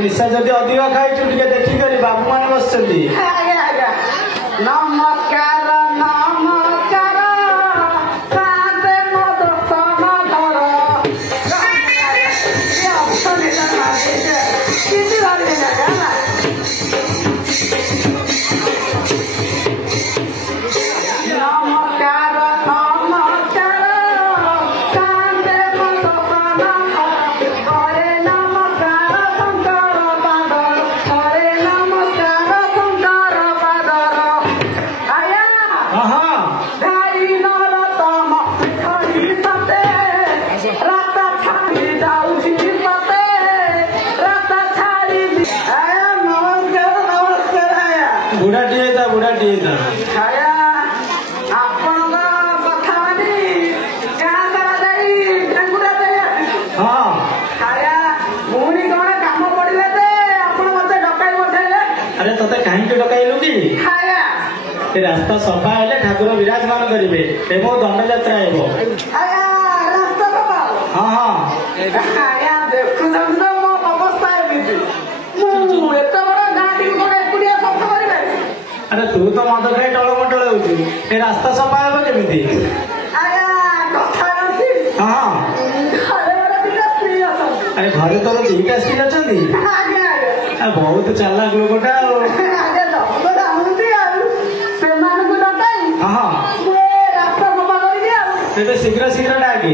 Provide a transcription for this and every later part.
निशा जदि अधिक खाई देखिक बाबू मान बस नमस्कार नमस्कार रास्ता सफा है ठाकुर विराजमान करेंगे एवं दंड यात्रा अरे तू तो मद खाई टलमटल हो रास्ता सफा है केमी अरे घरे तोर दीटा स्त्री अच्छा बहुत चालाक लोकटा शीघ्र शीघ्र डाके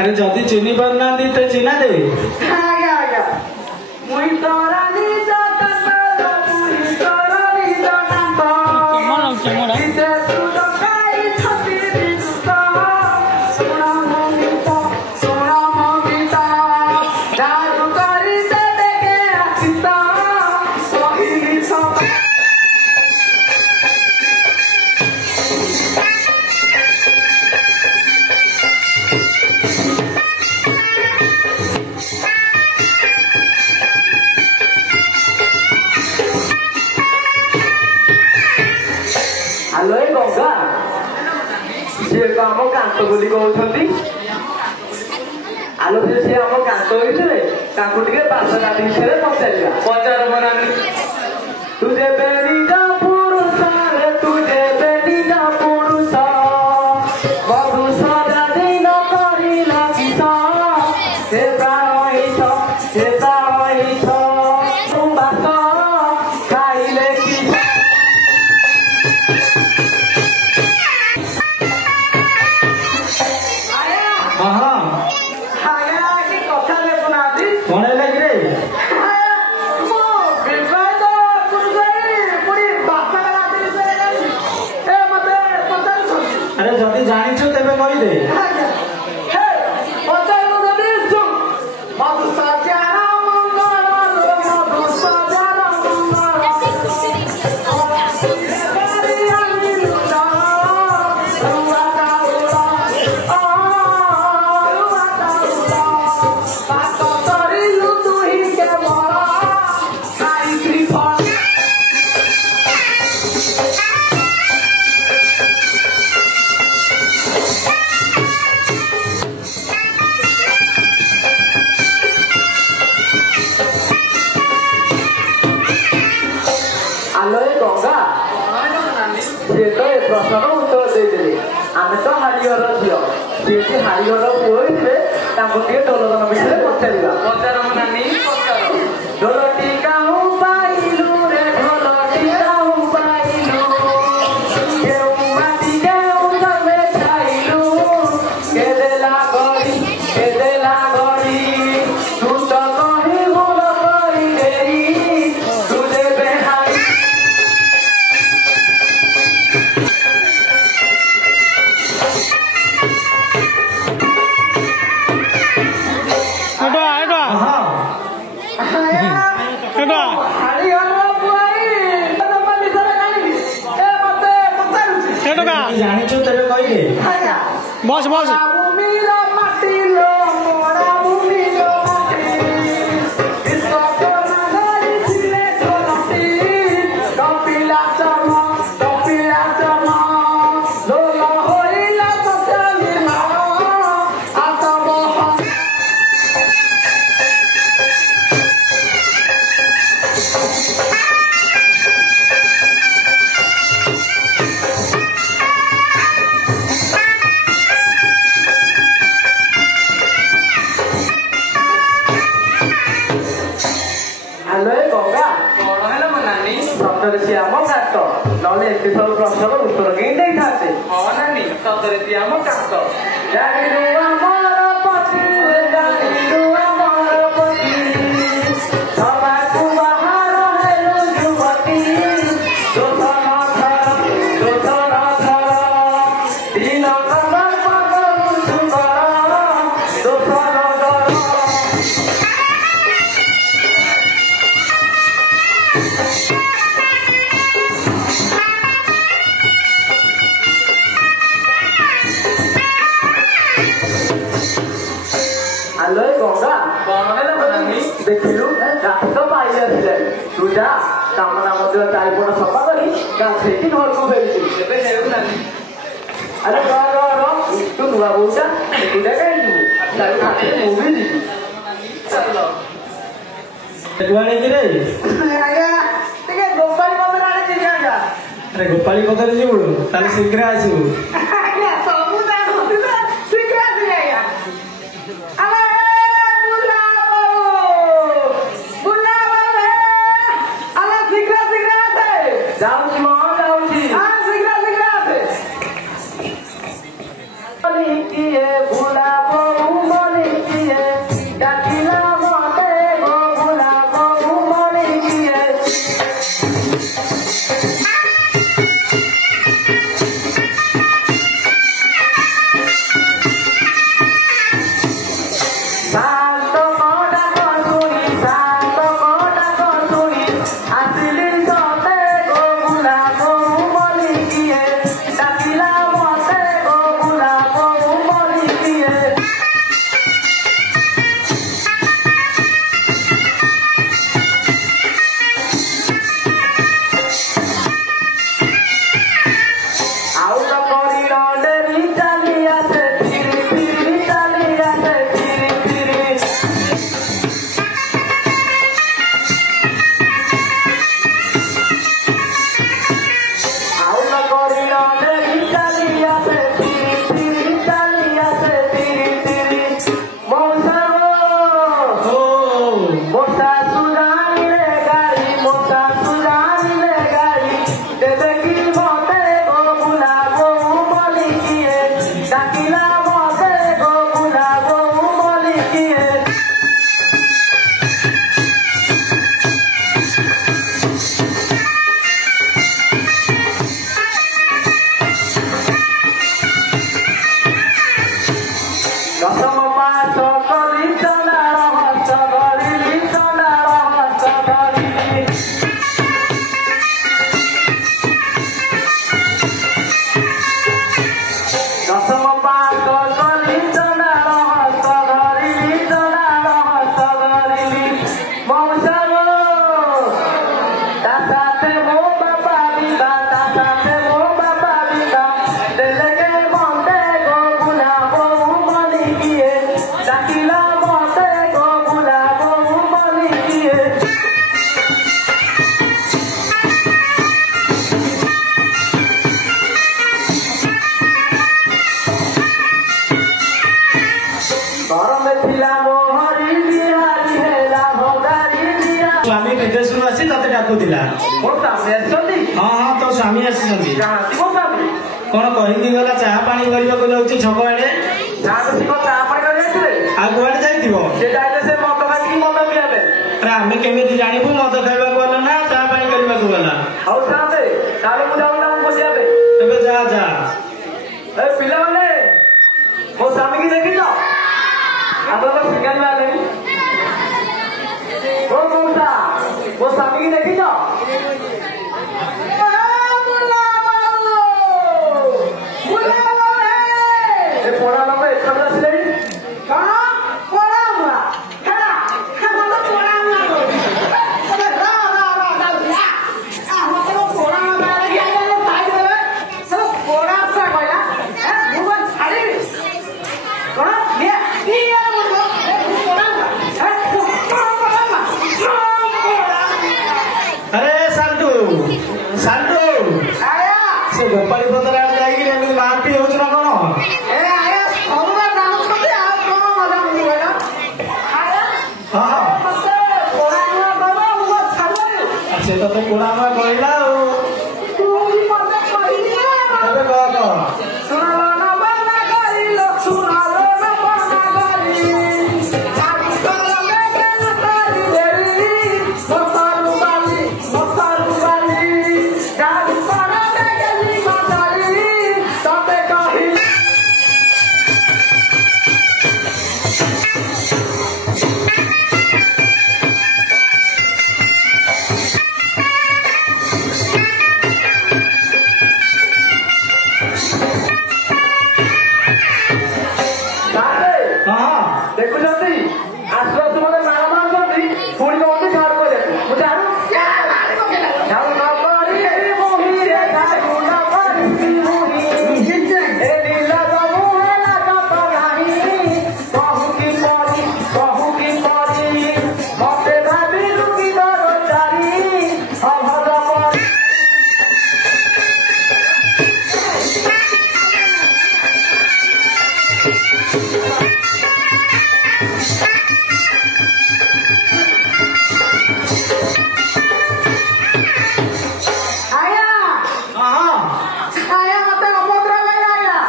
ଆରେ ଯଦି ଚିହ୍ନି ପାରୁନାହାନ୍ତି ତ ଚିହ୍ନା ଦେ। ଆଜ୍ଞା ଆଜ୍ଞା ମୁଇଁ ତୋରା ନିଜ କାନ୍ତ ମୁଇଁ ତୋରା ନିଜ କାନ୍ତ ନିଜେ ତୁ ଡକାଇ ଛତି ବିଶ୍ୱ ଶୁଣ ମୋ ଗୀତ ଯାଦୁ କରି ଦେ ଦେଖେ ଆସିତ କହିଲି ସତ ଆଲୋ ଏ ଗଙ୍ଗା ସିଏ ତ ଆମ କାନ୍ତ ବୋଲି କହୁଛନ୍ତି। ଆଲୋ ସିଏ ଆମ କାନ୍ତ ହେଇଥିଲେ ତାଙ୍କୁ ଟିକେ ବାସଗାତି ବିଷୟରେ ପଚାରିବା। ପଚାର ମୋ ନାନୀ। ତୁ ଯେବେ ନିଜ ପୁରୁଷରେ ତୁ ଯେବେ ନିଜ ପୁରୁଷ ମଧୁସରା ଦିନ କରିଲ କିସ ସେ ପ୍ରାଣ ହେଇଛ ସେ ପ୍ରାଣ ହେଇଛ ତୁ ବାସ ଖାଇଲେ କିସ ହଁ ହଁ ଆଜ୍ଞା କି କଥା ଲେଖୁନାହାନ୍ତି କଣ ହେଲା କି ରେ? ମୁଁ ବିବାହିତ ପୁରୁଷରେ ପୁଣି ବାସା ରାତି ବିଷୟରେ ଏ ମତେ ପଚାରୁଛନ୍ତି। ଆରେ ଯଦି ଜାଣିଛୁ ତେବେ କହିଦେ। ଆଜ୍ଞା ହେ ପଚାରୁ ଯଦି ଶୁଣ ମଧୁସୂଦନ ମଙ୍ଗଳ ଲୋ ମଧୁସୂଦନ ମଙ୍ଗଳ ଆଲୋ ଏ ଗଙ୍ଗା ସିଏ ତ ଏ ପ୍ରଶ୍ନର ଉତ୍ତର ଦେଇଦେଲେ। ଆମେ ତ ହାରିଘର ଝିଅ ସିଏ କି ହାରିଘର ପୁଅ ହେଇଥିଲେ ତାଙ୍କୁ ଟିକେ ଦୋଲନ ବିଷୟରେ ପଚାରିବା। ପଚାର ମୋ ନାନୀ ପଚାର। ଢୋଲଟି କାହୁଁ ପାଇଲୁ ରେ ଢୋଲଟି କାହୁଁ ପାଇଲୁ କେଉଁ ମାଟି କେଉଁ ତମେ ଖାଇଲୁ କେ ଦେଲା ଗଡ଼ି ତୁ ତ କହି ଭୁଲ କରି ଦେଇ ତୁ ଦେବେ ହାରି ହଁ ଜାଣିଛୁ ତେବେ କହିଦେ। ବସ ବସ ଆଲୋ ଏ ଗଙ୍ଗା କଣ ହେଲା ମୋ ନାନୀ? ସତରେ ସିଏ ଆମ କାନ୍ତ ନହେଲେ ଏତେ ସବୁ ପ୍ରଶ୍ନର ଉତ୍ତର କେହି ଦେଇଥାନ୍ତେ। ହଁ ନାନୀ ସତରେ ସିଏ ଆମ କାନ୍ତ। ଜାଣିଲୁ ଆମର ପତି ଜାଣିଲୁ ଆମର ପତି ସଭାକୁ ବାହାର ହେଲୁ ଯୁବତୀ ଦୋଷଣ ଧର ଦିନ ଖବର ପକଉ ସୁନ୍ଦର ଦୋଷଣ ଧର ଆଲୋ ଏ ଗଙ୍ଗା କଣ ହେଲା ମୋ ନାନୀ? ଦେଖିଲୁ ରାତି ତ ପାଇ ଆସିଲାଣି ତୁ ଯା କାମନା ମନ୍ଦିର ଚାରିପଟ ସଫା କରି ଗାଧେଇକି ଘରକୁ ଫେରିଛୁ। ଏବେ ହେଉ ନାନୀ। ଆରେ ର ତୁ ନୂଆ ବୋଉଟା ଏକୁଟା କାହିଁ ଯିବୁ ଚାରି ସାଥିରେ ମୁଁ ବି ଯିବି। ଚାଲ କୁଆଡ଼େ କି ରେ? ଆଜ୍ଞା ଟିକେ ଗୋପାଳୀ ମନ୍ଦିର ଆଡେ ଯିବି ଆଜ୍ଞା। ଆରେ ଗୋପାଳୀ ପଦରେ ଯିବୁ ତାହେଲେ ଶୀଘ୍ର ଆସିବୁ। ଆଜ୍ଞା ସବୁ ଜାଣନ୍ତି ତ ଶୀଘ୍ର ଆସିବି ଆଜ୍ଞା। ଆରେ ବୁଲା ବୋଉ ରେ ଆରେ ଶୀଘ୍ର ଆସେ। ଯାଉଛି ମ ଯାଉଛି। ହଁ ଶୀଘ୍ର ଆସେ। କିଏ ଭୁଲା ବୋଉ ମୋ ସ୍ୱାମୀ ଆସିଛନ୍ତି? ହଁ ହଁ ତୋ ସ୍ୱାମୀ ଆସିଛନ୍ତି। ଯାଆନ୍ତି ମୋ ସ୍ୱାମୀ? କଣ କହିକି ଗଲା ଚାହା ପାଣି କରିବାକୁ ଯାଉଛି ଛକ ଆଡେ। ଯାଆନ୍ତି କଣ ଚା ପାଣି କରି ଯାଇଥିଲେ? ଆଉ କୁଆଡେ ଯାଇଥିବ? ସେ ଯାଇଥିଲେ ସେ ମଦ ଖାଇକି ମଦ ପିଇବା ପାଇଁ। ଆରେ ଆମେ କେମିତି ଜାଣିବୁ ମଦ ଖାଇବାକୁ ଗଲା ନା ଚାହା ପାଣି କରିବାକୁ ଗଲା? ହଉ ଯାଆନ୍ତେ, ତାହେଲେ ମୁଁ ଯାଉନି ତାଙ୍କୁ ବୁଝିବା ପାଇଁ। ଏବେ ଯା ଯା। ଏ ପିଲାମାନେ, ମୋ ସ୍ୱାମୀକି ଦେଖିଛ? ଆପଣଙ୍କ ଶିକାରୀ ବାହାରିଲେଣି। ଓ ମଉସା, ମୋ ସ୍ୱାମୀକି ଦେଖିଛ? ଏ ପୋଡ଼ା ଲୋକ ଏଥର ଆସିଲେଣି। अरे साल्टू साल्टू से गोपाली पत्र आड़े जाइए एमती मारपी हो ना कौन? हाँ से तो कोड़ा में कहला ଦେଖୁଛନ୍ତି ଆସୁ ଆସୁ ମତେ ମାଳ ମାରୁଛନ୍ତି ପୁଣି କହନ୍ତି ଝାଡୁ କରିବାକୁ। ମୁଁ ଝାଡୁ ମତେ ଭାବିଲୁ କି ଦରଚାରି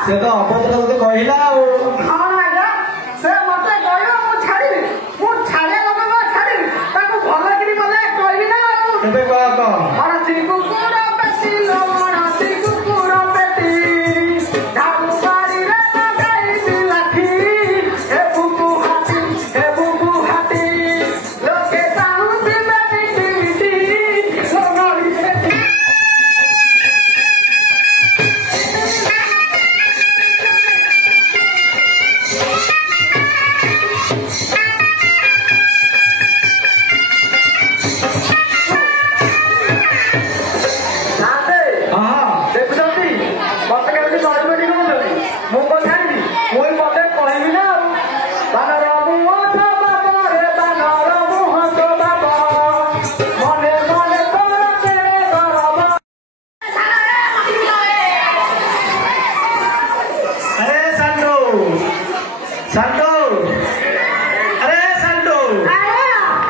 से तो अभद्र तोते कहला ଏବେ କହ କହ। साल्टू अरे साल्टू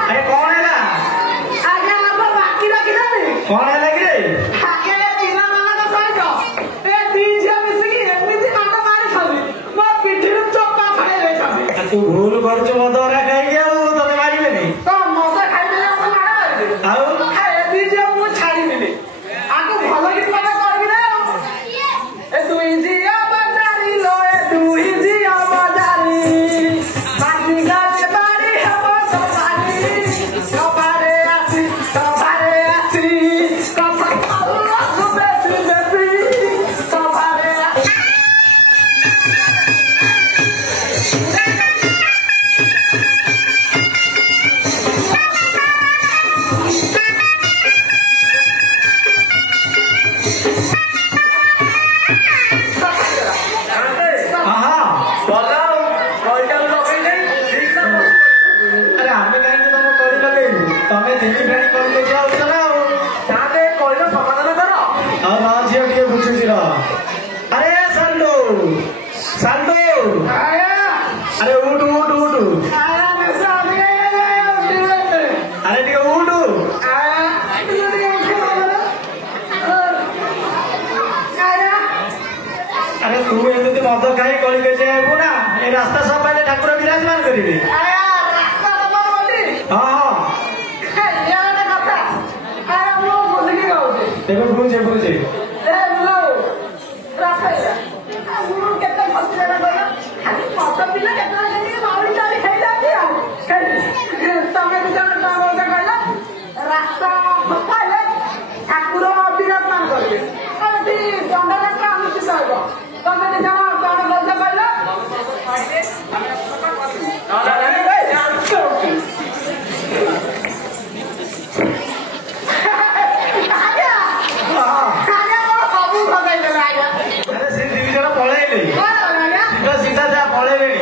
अरे कौन है कौन है लग रे तू भूल कर मद खाई तोते मारे तमें देखी प्राणी कर देखा समाधान कर झील टे बुझुची अरे साल्टू साल्टू अरे उठ उठ उठ अरे टे उठ ଏମିତି ମଦ ଖାଇ କଳି କଜିଆକୁ ନା ଏ ରାସ୍ତା ସହ ପାଇଲେ ଠାକୁର ବିରାଜମାନ କରିବେ। ରାସ୍ତା ତମର ବୋଲି ହଁ ହଁ ଗୋଟେ କଥା ମୁଁ ବୁଝିକି ରହୁଛି ଏବେ ବୁଝେ ବୁଝେ କେତେ ଖର୍ଚ୍ଚ କହିଲ ଖାଲି ମଦ ପିଲା କେତେବେଳେ କେମିତି ମାଉଳି ଚାଳି ହେଇଯାଉଛି ଆଉ ତମେ ବି ଜଣେ କଣ କହିଲ ରାସ୍ତା ହେଲେ ଠାକୁର ବିରାଜମାନ କରିବେ ଏଠି ଦଣ୍ଡଯାତ୍ରା ଅନୁଷ୍ଠିତ ହେବ ତମେ ବି ଜଣ କଣ କହୁଛ କହିଲ ସବୁ ଭଗାଇଦେଲେ ଆଜ୍ଞା ଆରେ ସେ ଦି ଜଣ ପଳେଇଲେ ସିଧା ଯା ପଳେଇଲେଣି।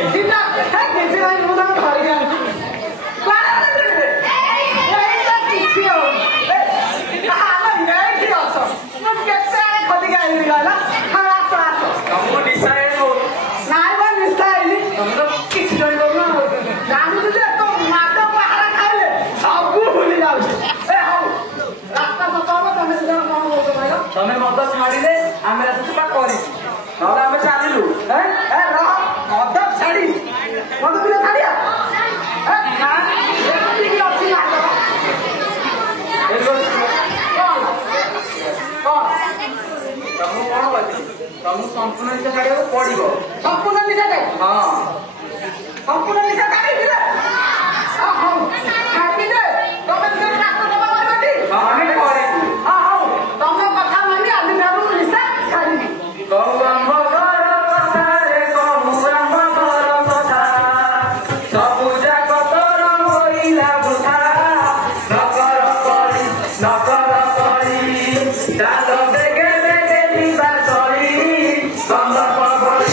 ତମେ ମଦ ଛାଡ଼ିଲେ ଆମେ ଆସିଛୁ ବା କରିଛୁ ନହେଲେ ଆମେ ଚାଲିଲୁ ମଦ ଛାଡି ମଦ ପିଲା ଛାଡିଆ ତମକୁ କଣ କହିବି ତମକୁ ସମ୍ପୂର୍ଣ୍ଣ ନିଶା ଛାଡ଼ିବାକୁ ପଡିବ। ସମ୍ପୂର୍ଣ୍ଣ ନିଶା ହଁ ସମ୍ପୂର୍ଣ୍ଣ ନିଶା ଛାଡିଥିଲେ ହଉ ଛାଡିଦେ ତମେ ରାସ୍ତା ସଫା କରିବଟି ଆମେ କରିଛୁ। ହଉ ତମ କଥା ମାନି ଆଜିଠାରୁ ନିଶା ଛାଡିବି କହୁ ଘର କଥାରେ କହୁ ଆମ ଘର କଥା ସବୁ ଯାକ ତୋର ହୋଇଲା ବୃଥା ନକର କରି ଚାଲ ବେଗେ ବେଗେ ଯିବା ଚଳି ସନ୍ଦର୍ଭ ଭଳି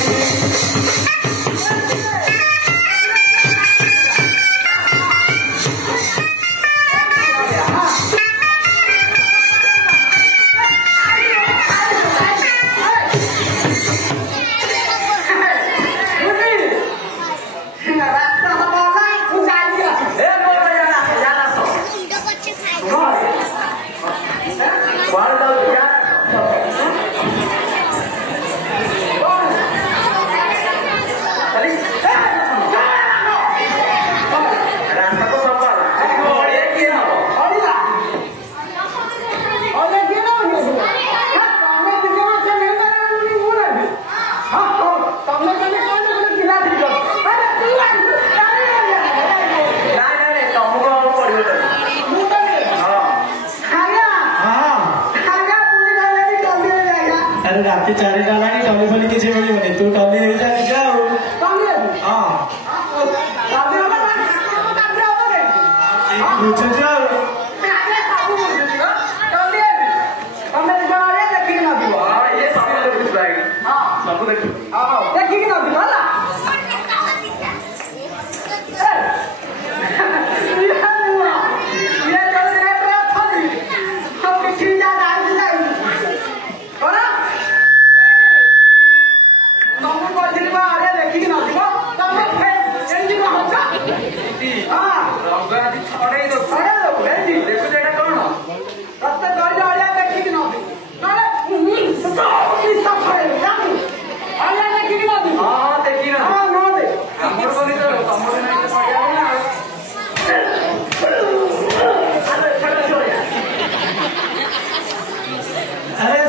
ରାସ୍ତା ସଫା ହେଲା ମୁଁ ଯାଇକି ଆସ ଆରେ ରାତି 4ଟା ହେଲାଣି ଟଲି ଫଲି କିଛି ମିଳିବନି ତୁ ଟଲି ହେଇଯା ନିଜେ ଆଉ ହଁ ବୁଝୁଛୁ ଆଉ ସବୁ ଦେଖିବୁ ଦେଖିକି ନଥିବ ହେଲା ରଙ୍ଗ ଆଜି ଛଡେଇ ଦବୁ ଦେଖୁଛୁ ଏଇଟା କଣ ହଁ ଦେଖି ଆମର କରି ତମର ନାଇଁ ପଡିଆ ନା ଆରେ